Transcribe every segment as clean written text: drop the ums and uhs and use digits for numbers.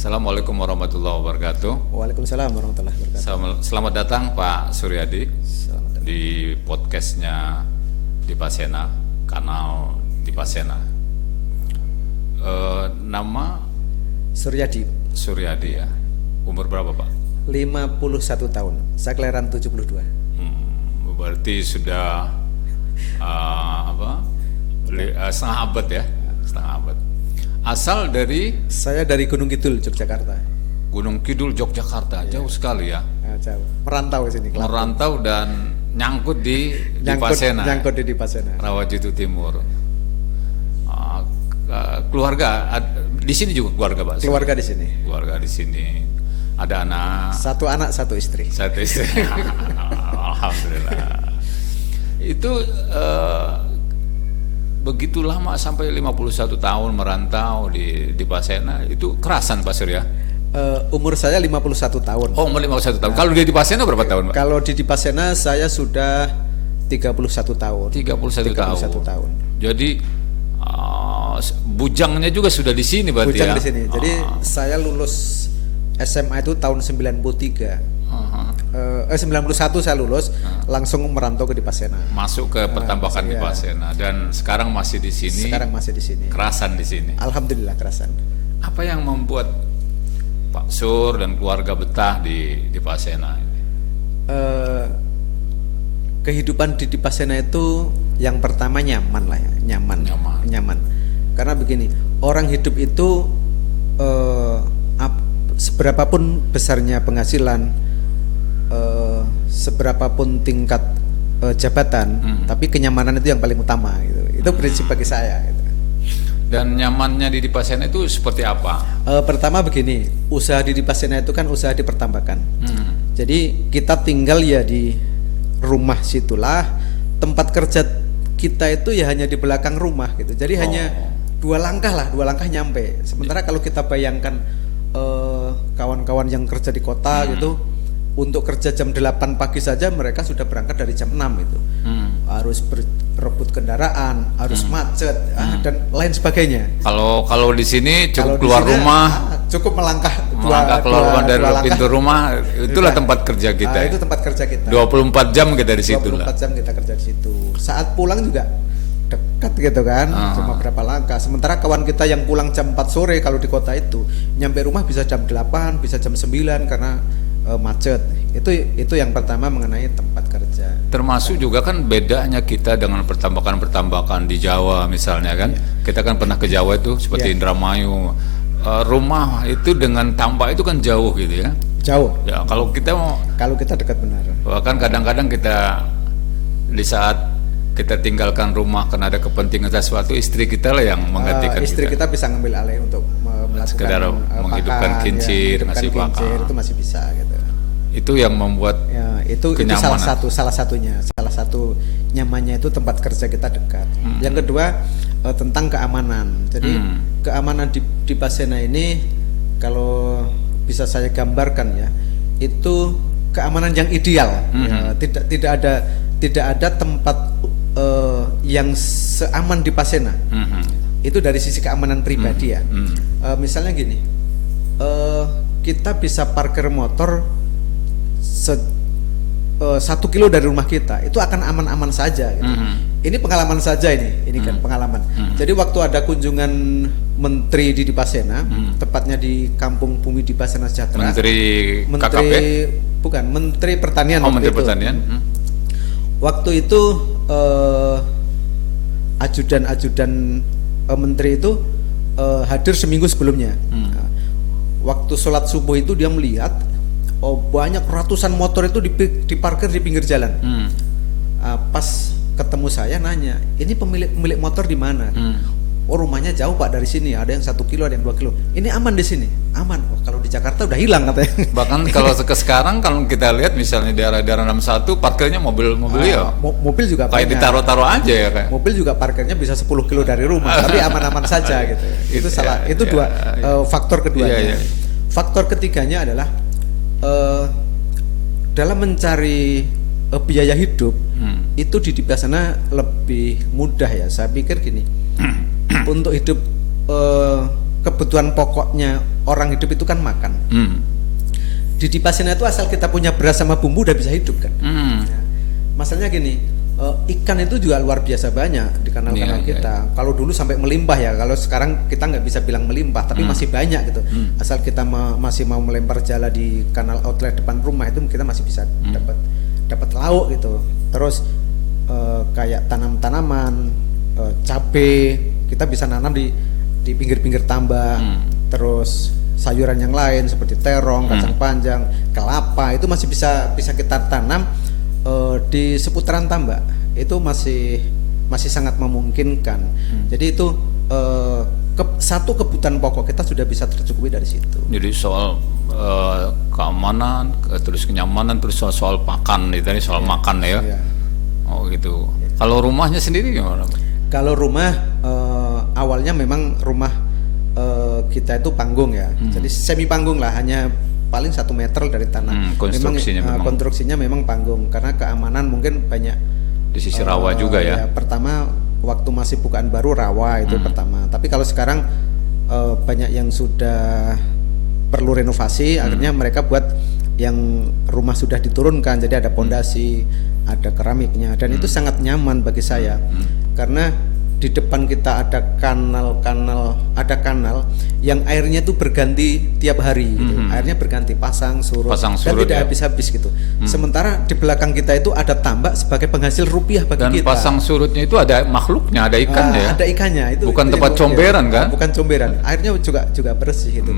Assalamualaikum warahmatullahi wabarakatuh. Waalaikumsalam warahmatullahi wabarakatuh. Selamat datang Pak Suryadi Selamat datang. di podcastnya Dipasena, kanal Dipasena. Nama Suryadi, Suryadi ya. Umur berapa Pak? 51 tahun. Saya kelahiran 72. Berarti sudah setengah abad ya, setengah abad. Asal dari Saya dari Gunung Kidul, Yogyakarta. Gunung Kidul, Yogyakarta, jauh sekali ya. Jauh. Merantau ke sini. Merantau dan nyangkut di Dipasena. Nyangkut di Dipasena. Rawajutu Timur. Keluarga di sini juga keluarga Pak. Keluarga di sini. Keluarga di sini. Ada anak. Satu anak, satu istri. Satu istri. Alhamdulillah. Itu begitu lama sampai 51 tahun merantau di Dipasena, itu kerasan Pak Surya? Umur saya 51 tahun. Oh, umur 51 tahun. Kalau di Dipasena berapa tahun Pak? Kalau di Dipasena saya sudah 31 tahun. 31 tahun. Jadi bujangnya juga sudah di sini berarti Bujang ya? di sini. Jadi saya lulus SMA itu tahun 93. 91 saya lulus, langsung merantau ke Dipasena. Masuk ke pertambakan Dipasena dan sekarang masih di sini. Sekarang masih di sini. Kerasan di sini. Alhamdulillah kerasan. Apa yang membuat Pak Sur dan keluarga betah di Dipasena? Kehidupan di Dipasena itu yang pertama nyaman lah ya, nyaman. Karena begini, orang hidup itu seberapapun besarnya penghasilan, seberapapun tingkat jabatan, tapi kenyamanan itu yang paling utama gitu. Itu prinsip bagi saya gitu. Dan nyamannya di Dipasena itu seperti apa? Pertama begini, usaha di Dipasena itu kan usaha di pertambakan. Jadi kita tinggal ya di rumah situlah, tempat kerja kita itu ya hanya di belakang rumah gitu. Jadi hanya dua langkah nyampe. Sementara kalau kita bayangkan kawan-kawan yang kerja di kota gitu, untuk kerja jam 8 pagi saja mereka sudah berangkat dari jam 6 itu. Harus berebut kendaraan, harus macet dan lain sebagainya. Kalau di sini cukup Kalau keluar di sini, rumah, cukup melangkah keluar dari langkah, pintu rumah, itulah tempat kerja kita. Itu tempat kerja kita. 24 jam kita di situ 24 jam kita kerja di situ. Saat pulang juga dekat gitu kan, cuma berapa langkah. Sementara kawan kita yang pulang jam 4 sore kalau di kota itu, nyampe rumah bisa jam 8, bisa jam 9 karena macet. Itu yang pertama mengenai tempat kerja. Termasuk juga kan bedanya kita dengan pertambakan di Jawa misalnya kan. Kita kan pernah ke Jawa itu seperti Indramayu. Rumah itu dengan tambak itu kan jauh gitu ya. Jauh. Ya, kalau kita dekat benar. Bahkan kadang-kadang kita di saat kita tinggalkan rumah karena ada kepentingan sesuatu, istri kita lah yang menggantikan istri kita bisa ngambil alih untuk melakukan sekedar menghidupkan kincir, ngasih pakan. Itu masih bisa gitu. Itu yang membuat itu salah satu nyamannya itu tempat kerja kita dekat. Yang kedua tentang keamanan. Jadi keamanan di Dipasena ini kalau bisa saya gambarkan ya, itu keamanan yang ideal. Ya, tidak ada tempat yang seaman di Dipasena. Itu dari sisi keamanan pribadi ya. Misalnya gini, kita bisa parkir motor 1 kilo dari rumah kita, itu akan aman-aman saja gitu. Ini pengalaman saja ini kan pengalaman. Jadi waktu ada kunjungan menteri di Dipasena, tepatnya di Kampung Bumi Dipasena Sejahtera. Menteri KKP? Bukan, Menteri Pertanian. Menteri Pertanian. Waktu itu ajudan menteri itu hadir seminggu sebelumnya. Waktu sholat subuh itu dia melihat banyak ratusan motor itu diparkir di pinggir jalan. Pas ketemu saya nanya, ini pemilik motor di mana? Rumahnya jauh Pak dari sini, ada yang 1 kilo, ada yang 2 kilo. Ini aman di sini, aman. Kalau di Jakarta udah hilang katanya. Bahkan kalau sekarang kalau kita lihat misalnya daerah-daerah 61 parkirnya mobil ya. Mobil juga kayak ditaruh-taruh aja ya kayak. Mobil juga parkirnya bisa 10 kilo dari rumah, tapi aman-aman saja gitu. Itu faktor keduanya. Faktor ketiganya adalah dalam mencari biaya hidup itu di Dipasena lebih mudah ya. Saya pikir gini, untuk hidup kebutuhan pokoknya orang hidup itu kan makan. Di Dipasena itu asal kita punya beras sama bumbu udah bisa hidup kan. Nah, masalahnya gini, ikan itu juga luar biasa banyak di kanal-kanal kita. Kalau dulu sampai melimpah ya, kalau sekarang kita nggak bisa bilang melimpah, tapi masih banyak gitu. Asal kita masih mau melempar jala di kanal outlet depan rumah itu kita masih bisa dapat lauk gitu. Terus kayak tanam-tanaman, cabe kita bisa nanam di pinggir-pinggir tambak. Terus sayuran yang lain seperti terong, kacang panjang, kelapa itu masih bisa kita tanam di seputaran tambak. Itu masih sangat memungkinkan. Jadi itu satu kebutuhan pokok kita sudah bisa tercukupi dari situ. Jadi soal keamanan, terus kenyamanan, terus soal pakan itu tadi soal makan ya. Oh gitu. Kalau rumahnya sendiri gimana? Kalau rumah awalnya memang rumah kita itu panggung ya, jadi semi panggung lah, hanya paling 1 meter dari tanah. Konstruksinya memang panggung karena keamanan mungkin banyak di sisi rawa juga ya. Pertama waktu masih bukaan baru rawa itu pertama, tapi kalau sekarang banyak yang sudah perlu renovasi, akhirnya mereka buat yang rumah sudah diturunkan, jadi ada pondasi, ada keramiknya, dan itu sangat nyaman bagi saya karena di depan kita ada kanal yang airnya itu berganti tiap hari gitu. Airnya berganti pasang surut dan tidak habis-habis gitu. Sementara di belakang kita itu ada tambak sebagai penghasil rupiah bagi kita. Dan pasang surutnya itu ada makhluknya, ada ikannya ya. Ada ikannya itu. Bukan tempat comberan kan? Bukan comberan. Airnya juga bersih gitu.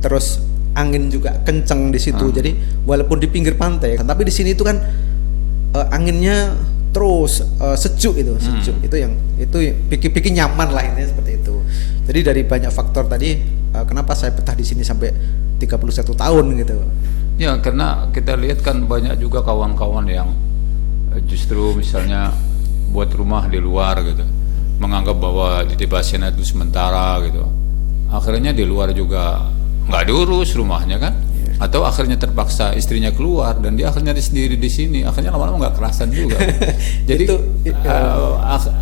Terus angin juga kencang di situ. Jadi walaupun di pinggir pantai, tapi di sini itu kan anginnya terus sejuk itu yang bikin nyaman lah ini seperti itu. Jadi dari banyak faktor tadi kenapa saya betah di sini sampai 31 tahun gitu. Ya karena kita lihat kan banyak juga kawan-kawan yang justru misalnya buat rumah di luar gitu, menganggap bahwa di Dipasena itu sementara gitu. Akhirnya di luar juga nggak diurus rumahnya kan. Atau akhirnya terpaksa istrinya keluar dan dia akhirnya sendiri di sini, akhirnya lama-lama nggak kerasan juga. Jadi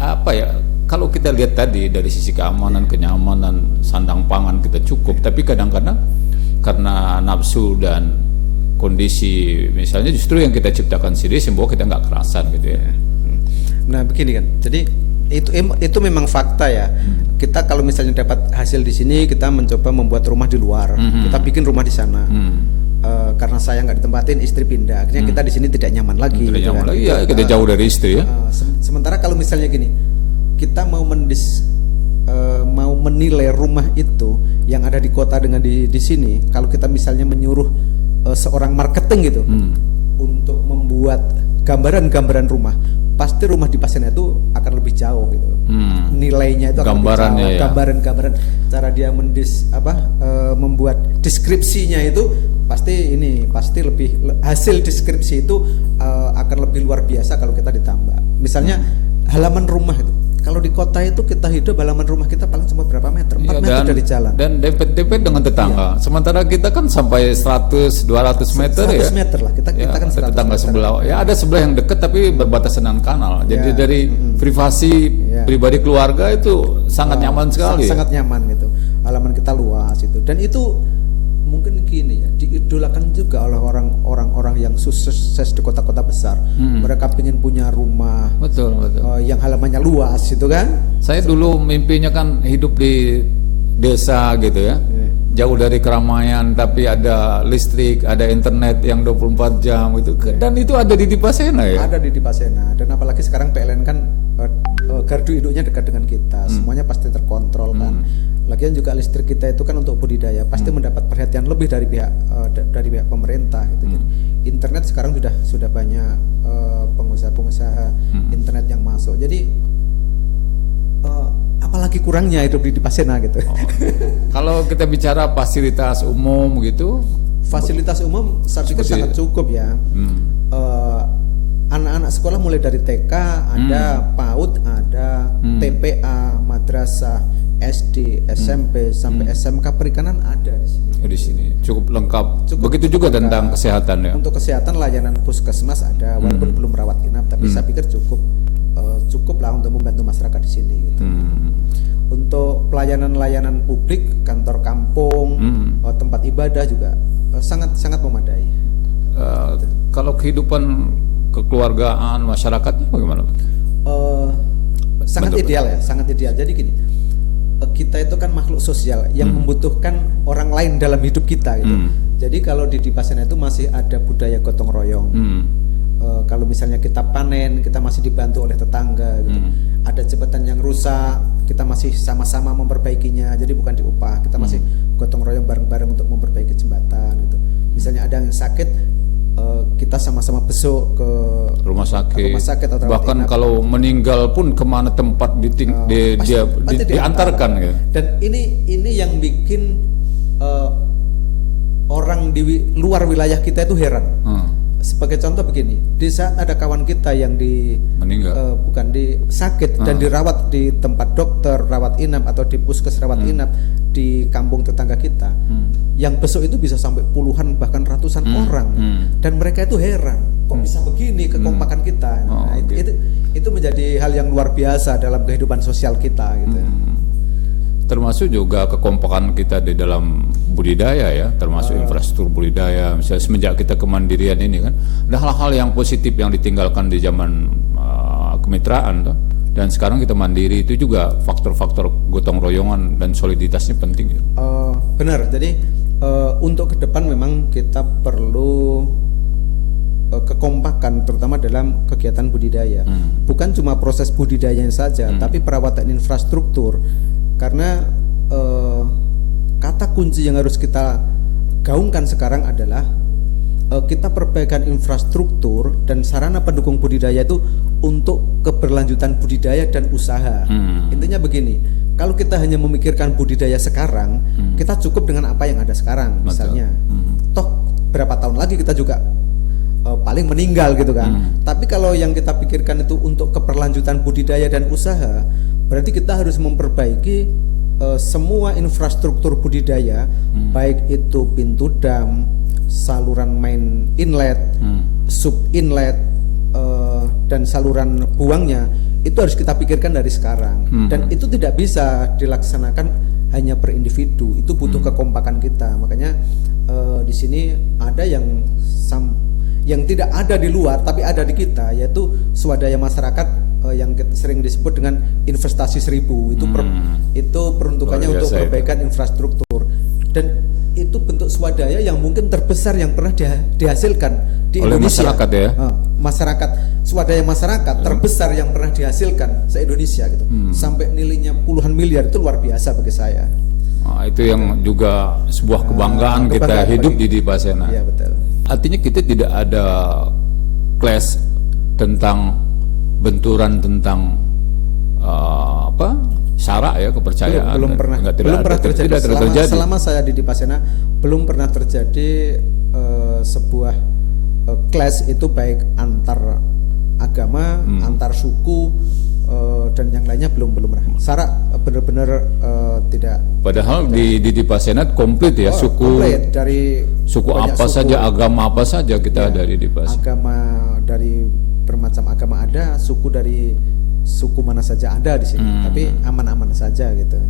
apa ya, kalau kita lihat tadi dari sisi keamanan, kenyamanan, sandang pangan kita cukup, tapi kadang-kadang karena nafsu dan kondisi misalnya justru yang kita ciptakan sendiri sehingga kita nggak kerasan gitu ya. Nah begini kan, jadi itu memang fakta ya. Kita kalau misalnya dapat hasil di sini, kita mencoba membuat rumah di luar. Kita bikin rumah di sana. Karena saya nggak ditempatin, istri pindah. Akhirnya kita di sini tidak nyaman lagi. Tidak nyaman lagi ya, kita jauh dari istri ya. Sementara kalau misalnya gini, kita mau menilai rumah itu yang ada di kota dengan di sini. Kalau kita misalnya menyuruh seorang marketing gitu untuk membuat gambaran rumah, pasti rumah di Dipasena itu akan lebih jauh gitu. Nilainya itu akan lebih jauh. Gambaran cara dia membuat deskripsinya itu pasti lebih, hasil deskripsi itu akan lebih luar biasa kalau kita ditambah. Misalnya halaman rumah itu, kalau di kota itu kita hidup halaman rumah kita paling cuma berapa meter? 4 meter dari jalan. Dan dempet-dempet dengan tetangga. Sementara kita kan sampai 100-200 meter 100 ya. 100 meter lah. Kita kan tetangga sebelah. Ya ada sebelah yang dekat tapi berbatasan dengan kanal. Jadi dari privasi pribadi keluarga itu sangat nyaman sekali. Sangat nyaman gitu. Halaman kita luas itu. Dan itu mungkin gini ya, diidolakan juga oleh orang-orang yang sukses di kota-kota besar. Mereka pengen punya rumah yang halamannya luas gitu kan. Saya dulu mimpinya kan hidup di desa gitu ya, jauh dari keramaian tapi ada listrik, ada internet yang 24 jam itu. Dan itu ada di Dipasena ya? Ada di Dipasena. Dan apalagi sekarang PLN kan gardu induknya dekat dengan kita, semuanya pasti terkontrol kan. Lagian juga listrik kita itu kan untuk budidaya, pasti mendapat perhatian lebih dari pihak pemerintah gitu. Jadi internet sekarang sudah banyak pengusaha-pengusaha internet yang masuk. Jadi apalagi kurangnya hidup di Dipasena gitu. Kalau kita bicara fasilitas umum gitu, fasilitas umum saya pikir sangat cukup ya. Anak-anak sekolah mulai dari TK ada, PAUD ada, TPA, madrasah, SD, SMP sampai SMK perikanan ada di sini. Di sini cukup lengkap. Begitu juga tentang kesehatan ya. Untuk kesehatan layanan puskesmas ada, walaupun belum rawat inap, tapi saya pikir cukup lah untuk membantu masyarakat di sini. Gitu. Untuk pelayanan-layanan publik, kantor kampung, tempat ibadah juga sangat memadai. Kalau kehidupan kekeluargaan masyarakatnya bagaimana? Sangat ideal ya, sangat ideal. Jadi gini, kita itu kan makhluk sosial yang membutuhkan orang lain dalam hidup kita gitu. Jadi kalau di Dipasena itu masih ada budaya gotong royong. Kalau misalnya kita panen, kita masih dibantu oleh tetangga gitu. Ada jembatan yang rusak, kita masih sama-sama memperbaikinya. Jadi bukan diupah, kita masih gotong royong bareng-bareng untuk memperbaiki jembatan gitu. Misalnya ada yang sakit, kita sama-sama besok ke rumah sakit atau bahkan kalau meninggal pun kemana tempat pasti diantarkan gitu. Dan ini yang bikin orang di luar wilayah kita itu heran. Sebagai contoh begini, di saat ada kawan kita yang meninggal, sakit dan dirawat di tempat dokter rawat inap atau di puskes rawat inap di kampung tetangga kita, yang besok itu bisa sampai puluhan bahkan ratusan orang, dan mereka itu heran kok bisa begini kekompakan kita. Nah, itu menjadi hal yang luar biasa dalam kehidupan sosial kita gitu. Termasuk juga kekompakan kita di dalam budidaya ya, termasuk infrastruktur budidaya. Misalnya semenjak kita kemandirian ini kan, ada hal-hal yang positif yang ditinggalkan di zaman kemitraan tuh. Dan sekarang kita mandiri, itu juga faktor-faktor gotong royongan dan soliditasnya penting ya. Benar, jadi untuk ke depan memang kita perlu kekompakan terutama dalam kegiatan budidaya. Bukan cuma proses budidayanya saja, tapi perawatan infrastruktur. Karena kata kunci yang harus kita gaungkan sekarang adalah kita perbaikan infrastruktur dan sarana pendukung budidaya itu untuk keberlanjutan budidaya dan usaha. Intinya begini, kalau kita hanya memikirkan budidaya sekarang, kita cukup dengan apa yang ada sekarang. Misalnya, toh berapa tahun lagi kita juga paling meninggal gitu kan. Tapi kalau yang kita pikirkan itu untuk keberlanjutan budidaya dan usaha, berarti kita harus memperbaiki semua infrastruktur budidaya, baik itu pintu dam, saluran main inlet, sub inlet, dan saluran buangnya, itu harus kita pikirkan dari sekarang. Dan itu tidak bisa dilaksanakan hanya per individu, itu butuh kekompakan kita. Makanya di sini ada yang tidak ada di luar tapi ada di kita, yaitu swadaya masyarakat yang sering disebut dengan investasi 1000. Itu peruntukannya untuk perbaikan infrastruktur, dan itu bentuk swadaya yang mungkin terbesar yang pernah dihasilkan di oleh Indonesia. Masyarakat ya. Masyarakat, swadaya masyarakat terbesar yang pernah dihasilkan se-Indonesia gitu. Sampai nilainya puluhan miliar, itu luar biasa bagi saya. Itu yang juga sebuah kebanggaan kita hidup di Dipasena. Iya, betul. Artinya kita tidak ada clash tentang benturan tentang syarak ya, kepercayaan. Belum pernah terjadi. Selama saya di Dipasena belum pernah terjadi sebuah clash itu, baik antar agama, antar suku, dan yang lainnya belum pernah. Syarak benar-benar tidak. Padahal di Dipasena komplit ya, komplit, dari suku apa saja, agama apa saja kita dari Dipasena. Agama dari bermacam agama ada, suku dari suku mana saja ada di sini, tapi aman-aman saja gitu.